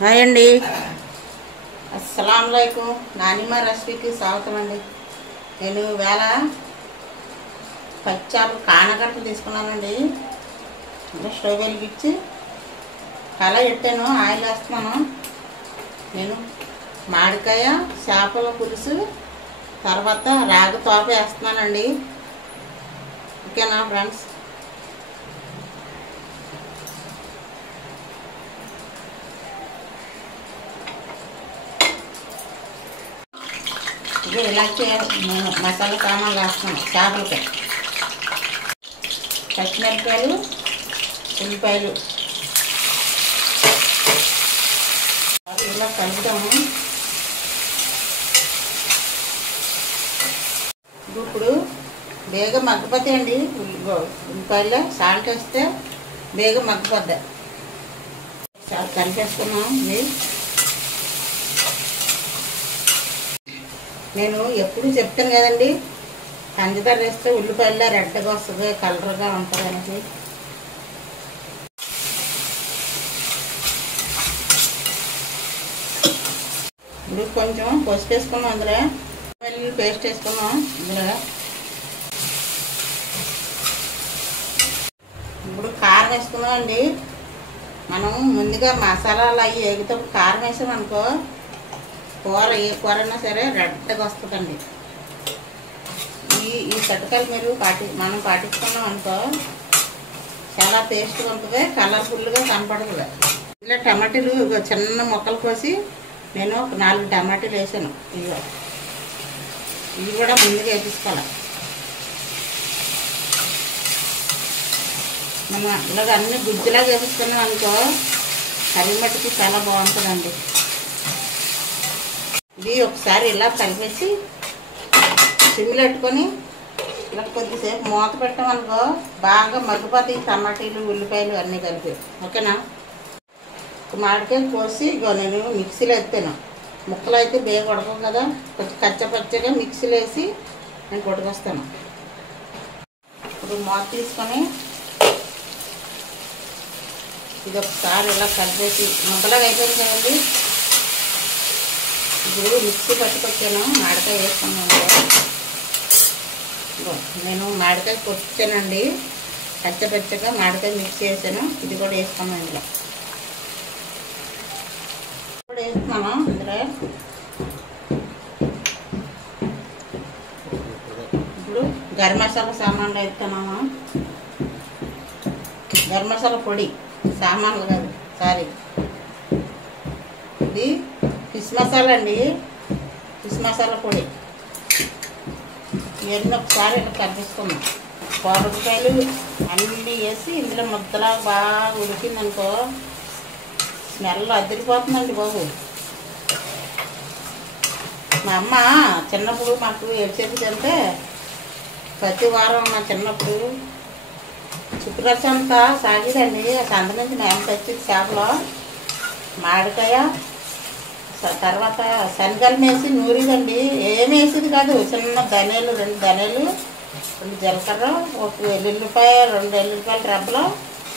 Hi అండి, అస్సలాము అలైకుం. నానిమ్మ రెసిపీకి స్వాగతం అండి. నేను వేళ పచ్చాలు కానగట్టలు తీసుకున్నానండి. ఇంకా స్టవ్ వెలిగించి కళాయి పెట్టాను, ఆయిల్ వేస్తున్నాను. నేను మామిడికాయ చేపల పులుసు తర్వాత రాగి తోప వేస్తున్నానండి. ఓకేనా ఫ్రెండ్స్? ఇది ఇలా నేను మసాలా సామాన్లు వేస్తాను. చేపలకి పచ్చిమిరపకాయలు, ఉల్లిపాయలు ఇలా కలుపుతాము. ఇప్పుడు బేగ మగ్గిపోతాయండి ఉల్లిపాయలు. సాల్ట్ వేస్తే బేగ మగ్గిపోద్ది. చాలా కలిపేసుకున్నాం. నేను ఎప్పుడు చెప్తాను కదండి, పంచదార వేస్తే ఉల్లిపాయల్లో రెడ్గా వస్తుంది, కలర్గా ఉంటుంది అనేసి. ఇప్పుడు కొంచెం పసుపు వేసుకున్నాం, అందులో వెల్లుల్లి పేస్ట్ వేసుకున్నాం. ఇందులో ఇప్పుడు కారం వేసుకున్నాం అండి. మనం ముందుగా మసాలాలు అవి ఎగుతూ కారం వేసామనుకో, కూర ఏ కూర అయినా సరే రెడ్గా వస్తుందండి. ఈ చటకాలు మీరు మనం పాటించుకున్నాం అనుకో చాలా టేస్ట్గా ఉంటుంది, కలర్ఫుల్గా కనపడుతుంది. ఇలా టమాటీలు చిన్న ముక్కలు కోసి నేను ఒక 4 టమాటీలు వేసాను. ఇవి కూడా ముందుగా వేపించుకోవాలి. మనం ఇలాగ అన్ని గుజ్జులాగా వేపించుకున్నాం అనుకో కర్రీ మట్టుకి చాలా బాగుంటుందండి. ఇది ఒకసారి ఇలా కలిపేసి సిమ్లో పెట్టుకొని ఇలా కొద్దిసేపు మూత పెట్టామనుకో బాగా మగ్గిపోతాయి టమాటీలు, ఉల్లిపాయలు అన్నీ కలిపి. ఓకేనా? మామిడికాయ కోసి నేను మిక్సీలో ఎత్తాను. ముక్కలు అయితే బేగ ఉడకవు కదా, కొంచెం కచ్చపచ్చగా మిక్సీలో వేసి నేను కొట్టుకొస్తాను. ఇప్పుడు మూత తీసుకొని ఇది ఒకసారి ఇలా కలిపేసి ముక్కలాగా అయిపోయింది కదండి. ఇప్పుడు మిక్సీ పట్టుకొచ్చాను, మామిడికాయ వేసుకున్నాను. నేను మామిడికాయ కొట్టానండి, పచ్చగా మామిడికాయ మిక్సీ వేసాను. ఇది కూడా వేసుకున్నాను. ఇందులో ఇప్పుడు వేస్తున్నాను. ఇందులో ఇప్పుడు గరం మసాలా సామాన్లు వేస్తున్నాము. గరం మసాలా పొడి సామాన్లు కాదు, సారీ, ఇది ఫిష్ మసాలా అండి. ఫిష్ మసాలా పొడి ఇవన్నీ ఒకసారి ఇలా కలిపిస్తున్నాం. కూరగాయలు అన్నీ వేసి ఇందులో ముద్దలా బాగా ఉడికిందనుకో స్మెల్ అదిరిపోతుందండి బాబు. మా అమ్మ చిన్నప్పుడు మాకు ఏడ్చేది తింటే ప్రతి వారం మా చిన్నప్పుడు శుక్రవారం అంతా సాగేదండి. సంత నుంచి మేము తెచ్చి చేపలో మామిడికాయ తర్వాత శనగలు వేసి నూరిదండి. ఏమి వేసేది కాదు, చిన్న ధనియాలు 2 ధనియాలు, 2 జీలకర్ర, 1 వెల్లుల్లిపాయ, 2 వెల్లుల్లిపాయల రెబ్బలు,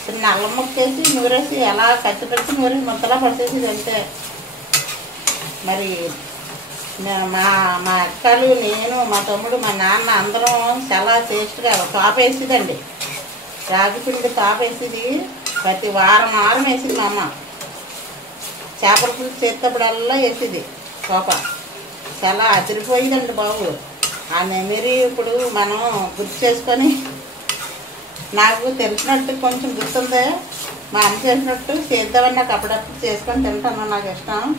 చిన్న అల్లం ముక్క వేసి నూరేసి ఎలా కచ్చిపెట్టి నూరి ముద్దలా పట్టేసేది అంతే. మరి మా అక్కలు, నేను, మా తమ్ముడు, మా నాన్న అందరం చాలా టేస్ట్గా తాప వేసేదండి. రాగి పిండి తాప వేసేది. ప్రతి వారం వేసేది మా అమ్మ. చేపల పులుసు చేసేటప్పుడల్లా వేసేది తోప. చాలా అదిరిపోయిందండి బాబు. ఆ మెమరీ ఇప్పుడు మనం గుర్తు చేసుకొని, నాకు తెలిసినట్టు కొంచెం గుర్తుంది. మా అమ్మ చేసినట్టు చేద్దామని నాకు అప్పుడప్పుడు చేసుకొని తింటాను, నాకు ఇష్టం.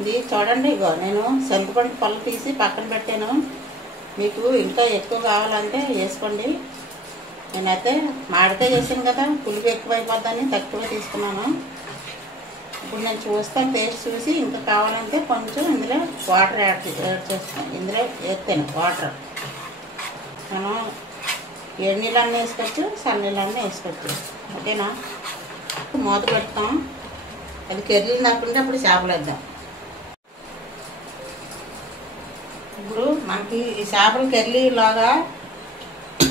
ఇది చూడండి, ఇగో నేను చింతపండు పళ్ళు తీసి పక్కన పెట్టాను. మీకు ఇంకా ఎక్కువ కావాలంటే వేసుకోండి. నేనైతే మామిడికాయ చేసాను కదా, పులుపు ఎక్కువైపోద్దని తక్కువ తీసుకున్నాను. ఇప్పుడు నేను చూస్తాను, టేస్ట్ చూసి ఇంకా కావాలంటే కొంచెం ఇందులో వాటర్ యాడ్ చేస్తాను. ఇందులో వేస్తాను వాటర్. మనం ఏడు నీళ్ళన్నీ వేసుకోవచ్చు, చల్ల నీళ్ళన్నీ వేసుకోవచ్చు. ఓకేనా? మూత పెడతాం. అది కెర్రీలు నాకుంటే అప్పుడు చేపలు వేద్దాం. ఇప్పుడు మనకి ఈ చేపల కెర్రీలాగా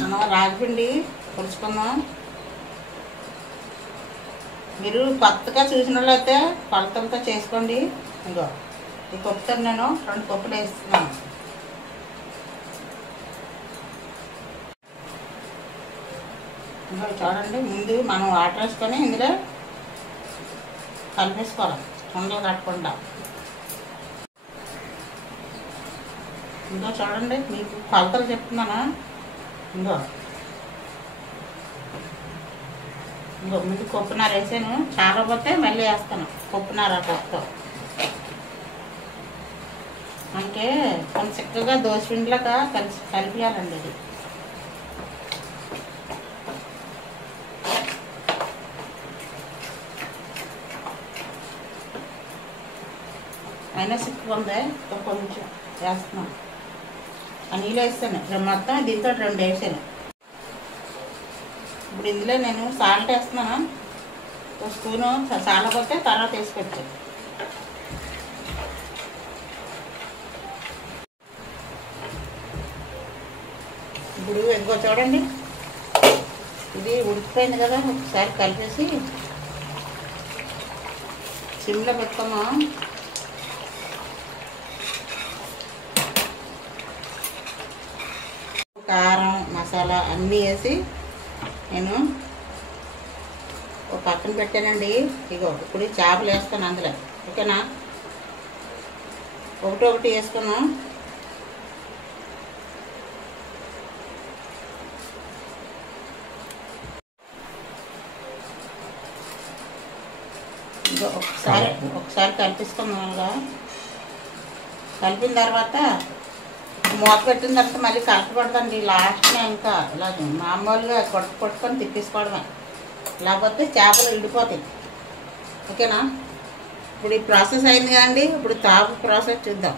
మనం రాగిపిండి పులుచుకుందాం. మీరు కొత్తగా చూసిన వాళ్ళైతే కొలతలతో చేసుకోండి. ఇంకో ఈ కప్పుతో నేను 2 కప్పులు వేస్తున్నాను. ఇంకా చూడండి, ముందు మనం వాటర్ వేసుకొని ఇందులో కలిపేసుకోవాలి ఉండలు కట్టకుండా. ఇంకో చూడండి, మీకు కొలతలు చెప్తున్నానా. ఇంకో ముందు కొప్పునార వేసాను, చాలా పోతే మళ్ళీ వేస్తాను కొప్పునార కప్పుతో. అంటే కొంచెం చక్కగా దోశపిండిలాగా కలిపియాలండి. ఇది అయినా చిక్కుగా ఉంది, కొంచెం వేస్తున్నాను. ఆ నీళ్ళు వేస్తాను మొత్తం, దీంతో 2 వేసాను. ఇప్పుడు ఇందులో నేను సాల్ట్ వేస్తున్నాను, 1 స్పూను. చాలా పోతే తర్వాత వేసుకొచ్చాను. ఇప్పుడు ఇంకో చూడండి, ఇది ఉడికిపోయింది కదా, ఒకసారి కలిపేసి సిమ్లో పెట్టుకోమా. కారం మసాలా అన్నీ వేసి నేను ఒక పక్కన పెట్టానండి. ఇగో ఇప్పుడు చేపలు వేస్తాను అందులో, ఓకేనా. ఒకటి వేసుకున్నాం. ఒకసారి కలిపిసుకున్నాం. అలా కలిపిన తర్వాత మూత పెట్టిన తర్వాత మళ్ళీ కలపకూడదండి. లాస్ట్నే ఇంకా ఇలా మామూలుగా కొట్టుకొని తిప్పేసుకోవడమే, లేకపోతే చేపలు విడిపోతాయి, ఓకేనా. ఇప్పుడు ఈ ప్రాసెస్ అయింది కదండి. ఇప్పుడు తాపు ప్రాసెస్ చూద్దాం.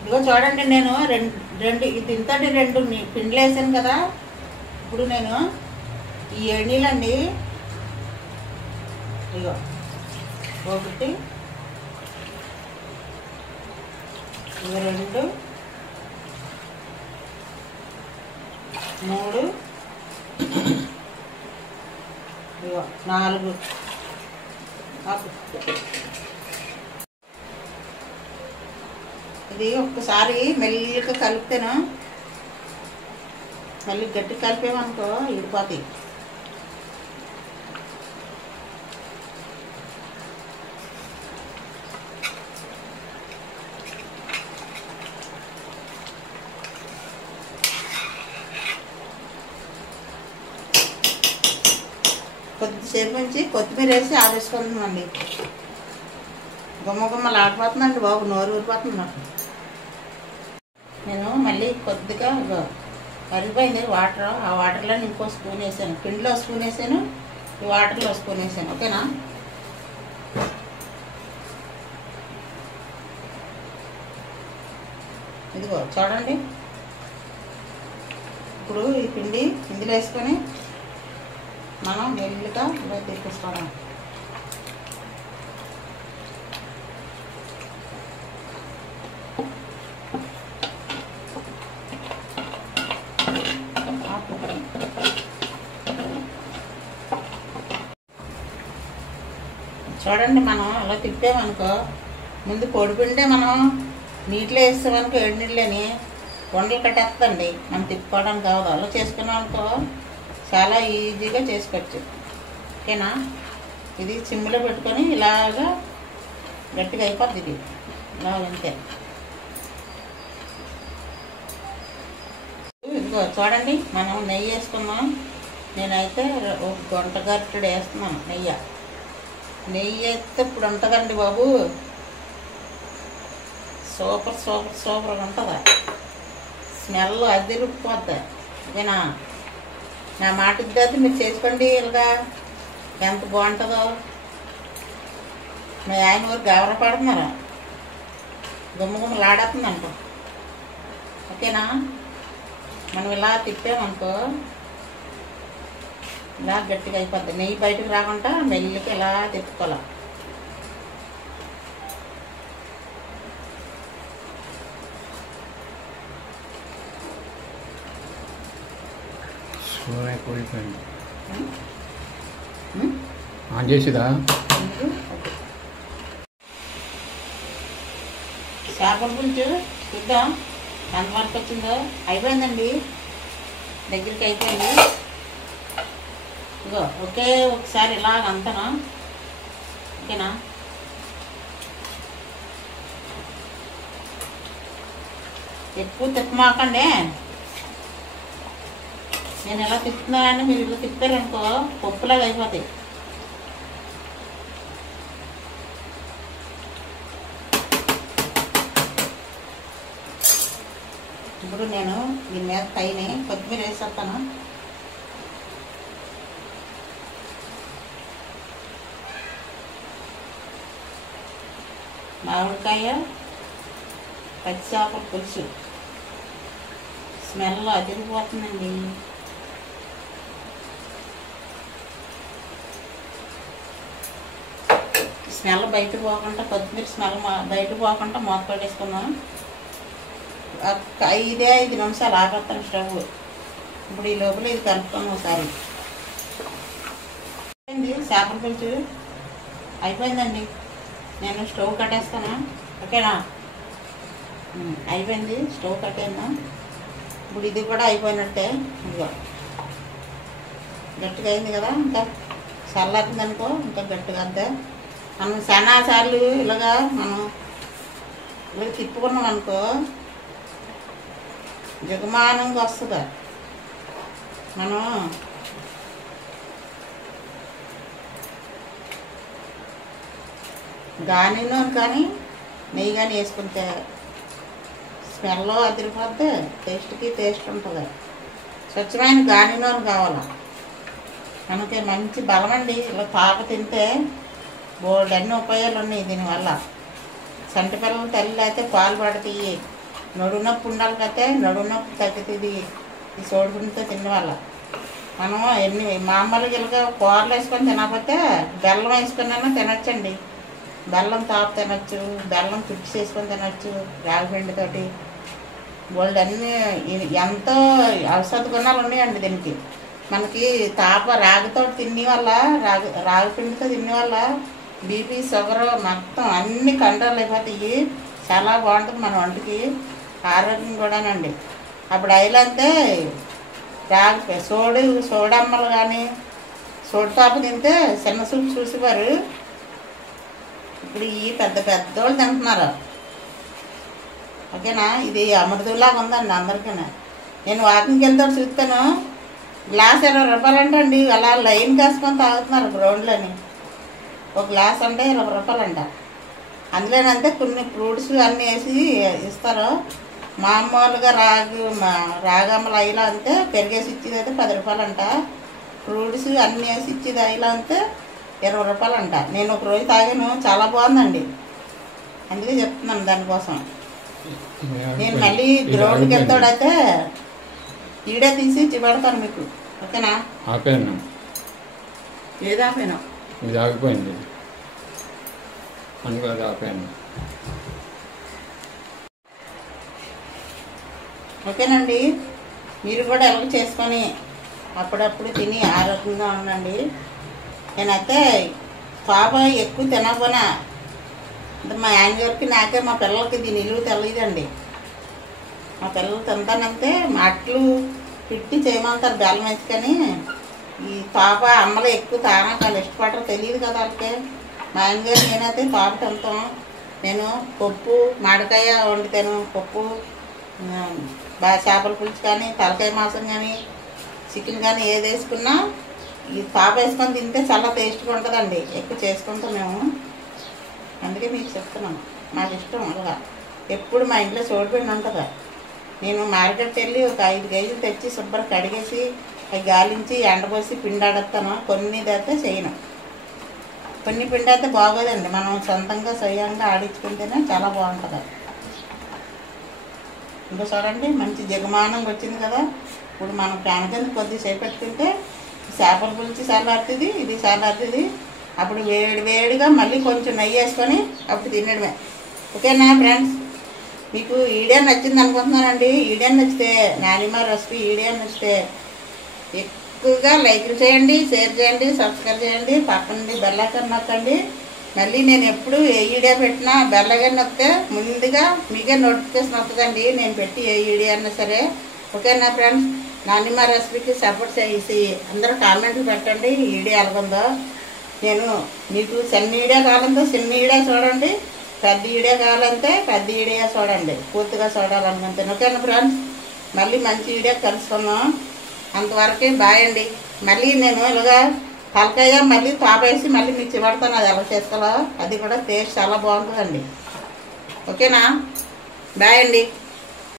ఇదిగో చూడండి, నేను రెండు ఇంతటి 2 పిండిలు వేసాను కదా. ఇప్పుడు నేను ఈ ఎಣ್ಣీలండి, ఇగో 1 2 3 4 ఇది ఒక్కసారి మెల్లిగా కలిపితేను, మళ్ళీ గట్టి కలిపేమనుకో విడిపోతాయి. కొద్దిసేపు నుంచి కొత్తిమీర వేసి ఆవేసుకుంటున్నామండి. గుమ్మలు ఆడిపోతుందండి బాబు, నోరు ఊరిపోతుంది నాకు. నేను మళ్ళీ కొద్దిగా కరిగిపోయింది వాటర్. ఆ వాటర్లో ఇంకో స్పూన్ వేసాను, పిండిలో స్పూన్ వేసాను, ఈ వాటర్లో స్పూన్ వేసాను, ఓకేనా. ఇదిగో చూడండి, ఇప్పుడు ఈ పిండి ఇందులో వేసుకొని మనం మెల్లిగా ఇలా తిప్పేసుకోవడం. చూడండి, మనం అలా తిప్పామనుకో, ముందు పొడిపిండే మనం నీటిలో వేస్తామనుకో, 7 నీళ్ళని వండలు కట్టేస్తుందండి. మనం తిప్పుకోవడానికి కావదు. అలా చేసుకున్నాం అనుకో చాలా ఈజీగా చేసుకోవచ్చు, ఓకేనా. ఇది సిమ్లో పెట్టుకొని ఇలాగా గట్టిగా అయిపోద్ది. ఇది ఇలా అంతే. ఇదిగో చూడండి, మనం నెయ్యి వేసుకున్నాం. నేనైతే 1 గంట గరిటెడు వేస్తున్నాను నెయ్యి. నెయ్యి వేస్తే ఇప్పుడు ఉంటుందండి బాబు, సూపర్ సూపర్ సూపర్గా ఉంటుంది. స్మెల్ అదిరిపోద్ది, ఓకేనా. నా మాట ఇద్దరు మీరు చేసుకోండి, ఇలాగా ఎంత బాగుంటుందో. మీ ఆయన ఊరు గవర పడుతున్నారు, గుమ్మలు ఆడేస్తుంది అనుకో, ఓకేనా. మనం ఇలా తిప్పామనుకో ఇలా గట్టిగా అయిపోద్ది. నెయ్యి బయటకు రాకుండా మెల్లికి ఇలా తిప్పుకోవాలి. నూనె కూలిపోయింది. ఆన్ చేసిదా? చేపల పులుసు చూద్దాం ఎంతవరకు వచ్చిందో. అయిపోయిందండి, దగ్గరికి అయిపోయింది. ఇగో ఒకే ఒకసారి ఇలాగ అంతనా, ఓకేనా? ఎక్కువ తిప్పమాకండి. నేను ఎలా తిప్పుతున్నానంటే మీరు ఇలా తిప్పారనుకో పప్పులాగా అయిపోతాయి. ఇప్పుడు నేను దీని మీద పైన కొత్తిమీర వేసేస్తాను. మామిడికాయ పచ్చి చేపల పులుసు స్మెల్ అదిరిపోతుందండి. స్మెల్ బయట పోకుండా, కొత్తిమీర స్మెల్ బయట పోకుండా మూత పెట్టేసుకున్నాను. 5 నిమిషాలు ఆపేస్తాను స్టవ్. ఇప్పుడు ఈ లోపల ఇది కలుపుతాను ఒకసారి. చేపల పులుసు అయిపోయిందండి. నేను స్టవ్ కట్టేస్తాను, ఓకేనా? అయిపోయింది, స్టవ్ కట్టేద్దాం. ఇప్పుడు ఇది కూడా అయిపోయినట్టే. ఇదిగో గట్టిగా అయింది కదా, ఇంకా చల్లారింది అనుకో ఇంకా గట్టిగా అంతే. మనం చాలా సార్లు ఇలాగా మనం ఇలా తిప్పుకున్నాం అనుకో జగమానంగా వస్తుంది. మనం గానిలో కానీ నెయ్యి కానీ వేసుకుంటే స్మెల్ అదిరిపోతే టేస్ట్కి టేస్ట్ ఉంటుంది. స్వచ్ఛమైన గానిలో కావాలి మనకి, మంచి బలం అండి. ఇలా పాప తింటే బోల్డ్ అన్ని ఉపయోగాలు ఉన్నాయి దీనివల్ల. సంటి పిల్లల తల్లి అయితే పాలు పడతాయి, నడునొప్పి ఉండాలికైతే నడునొప్పి తగ్గుతుంది ఈ సోడిపిండితో తినవల్ల. మనం మామూలుగా ఇలాగ కూరలు వేసుకొని తినకపోతే బెల్లం వేసుకున్నా తినచ్చండి. బెల్లం తాపు తినచ్చు, బెల్లం చిప్స్ వేసుకొని తినచ్చు రాగిపిండితోటి. బోల్డ్ అన్నీ ఎంతో ఔషధ గుణాలు ఉన్నాయండి దీనికి. మనకి తాప రాగితో తినే వల్ల, రాగిపిండితో తినే వల్ల బీపీ షుగర్ మొత్తం అన్ని కంట్రోల్ అయిపోతాయి. చాలా బాగుంటుంది మన వంటకి, ఆరోగ్యం కూడానండి. అప్పుడు అయిలంతే రాగి సోడమ్మలు కానీ సోడతాపు తింటే చిన్న సూపు చూసేవారు, ఇప్పుడు ఈ పెద్ద పెద్దోళ్ళు తింటున్నారు, ఓకేనా? ఇది అమృతంలాగా ఉందండి అందరికీ. నేను వాకింగ్కి వెళ్తా చూస్తాను, గ్లాస్ 20 రూపాయలు అంటండి. అలా లైన్ కాసుకొని తాగుతున్నారు గ్రౌండ్లోని. ఒక గ్లాస్ అంటే 20 రూపాయలు అంట. అందులోనంటే కొన్ని ఫ్రూట్స్ అన్నీ వేసి ఇస్తారు. మామూలుగా రాగమ్మల అయిలా అంతే పెరిగేసి ఇచ్చేది అయితే 10 రూపాయలు అంట. ఫ్రూట్స్ అన్నీ వేసి ఇచ్చేది అయిలా అంతే 20 రూపాయలు అంట. నేను ఒక రోజు తాగాను, చాలా బాగుందండి. అందుకే చెప్తున్నాను దానికోసం. నేను మళ్ళీ గ్రౌండ్కి వెళ్తాడైతే ఈడే తీసి పెడతాను మీకు, ఓకేనా? ఆపాను. ఏది ఆపాను? ఇది ఆగిపోయింది అందుకు అది ఆపాను. ఓకేనండి, మీరు కూడా ఎలాగ చేసుకొని అప్పుడప్పుడు తిని ఆరోగ్యంగా ఉండండి. నేనైతే పాప ఎక్కువ తినకపోయినా మా ఆయన గారికి నాకే మా పిల్లలకి దీని ఇల్లు తెలియదండి. మా పిల్లలు తింటానంతే అట్లు పిట్టి చేయమంటారు బెల్లం వేసుకొని. ఈ పాప అమ్మలు ఎక్కువ తానకాలు ఇష్టపడరు, తెలియదు కదా వాళ్ళకి. మా ఆయన గారు నేనైతే పాప తింటాం. నేను పప్పు మామిడికాయ వండుతాను, పప్పు చేపల పులుసు కానీ తలకాయ మాంసం కానీ చికెన్ కానీ ఏది వేసుకున్నా ఈ పాప వేసుకొని తింటే చాలా టేస్ట్గా ఉంటుందండి. ఎక్కువ చేసుకుంటాం మేము, అందుకే మీకు చెప్తున్నాను. నాకు ఇష్టం అలాగా. ఎప్పుడు మా ఇంట్లో సోడిపిండి ఉంటుంది. నేను మార్కెట్కి వెళ్ళి ఒక 5 కేజీలు తెచ్చి శుభ్రం కడిగేసి అవి గాలించి ఎండపోసి పిండి ఆడేస్తాను. కొన్ని అయితే చేయను, కొన్ని పిండి అయితే బాగోదండి. మనం సొంతంగా స్వయంగా ఆడించుకుంటేనే చాలా బాగుంటుంది. ఇంకా చూడండి మంచి జగమానంగా వచ్చింది కదా. ఇప్పుడు మనం ప్యాన్ కింద కొద్దిసేపు పెట్టుకుంటే చేపల పులుసు చల్లారుతుంది, ఇది చల్లారుతుంది. అప్పుడు వేడిగా మళ్ళీ కొంచెం నెయ్యి వేసుకొని అప్పుడు తినడమే, ఓకేనా ఫ్రెండ్స్? మీకు వీడియో నచ్చింది అనుకుంటున్నానండి. వీడియో నచ్చితే నానిమా రెసిపీ వీడియో నచ్చితే ఎక్కువగా లైక్లు చేయండి, షేర్ చేయండి, సబ్స్క్రైబ్ చేయండి, పక్కన బెల్ ఐకాన్ నొక్కండి. మళ్ళీ నేను ఎప్పుడు ఏ వీడియో పెట్టినా బెల్ ఐకాన్ నొక్కితే ముందుగా మీకే నోటిఫికేషన్ వస్తుందండి, నేను పెట్టి ఏ వీడియో అయినా సరే. ఓకేనా ఫ్రెండ్స్, నాన్నమ్మ రెసిపీకి సపోర్ట్ చేసి అందరూ కామెంట్లు పెట్టండి. ఈ వీడియో ఎలాగుందో. నేను మీకు చిన్న వీడియో కావాలంటే చిన్న వీడియో చూడండి, పెద్ద వీడియో కావాలంటే పెద్ద వీడియో చూడండి, పూర్తిగా చూడాలనుకుంటే. ఓకేనా ఫ్రెండ్స్, మళ్ళీ మంచి వీడియో కలుసుకున్నాం. అంతవరకు బాయ్ అండి. మళ్ళీ నేను ఇలాగా తలకాయ మళ్ళీ తాపేసి మళ్ళీ మీకు చివడతాను, అది ఎలా చేసుకోవాలో. అది కూడా టేస్ట్ చాలా బాగుంటుందండి. ఓకేనా, బాయ్ అండి.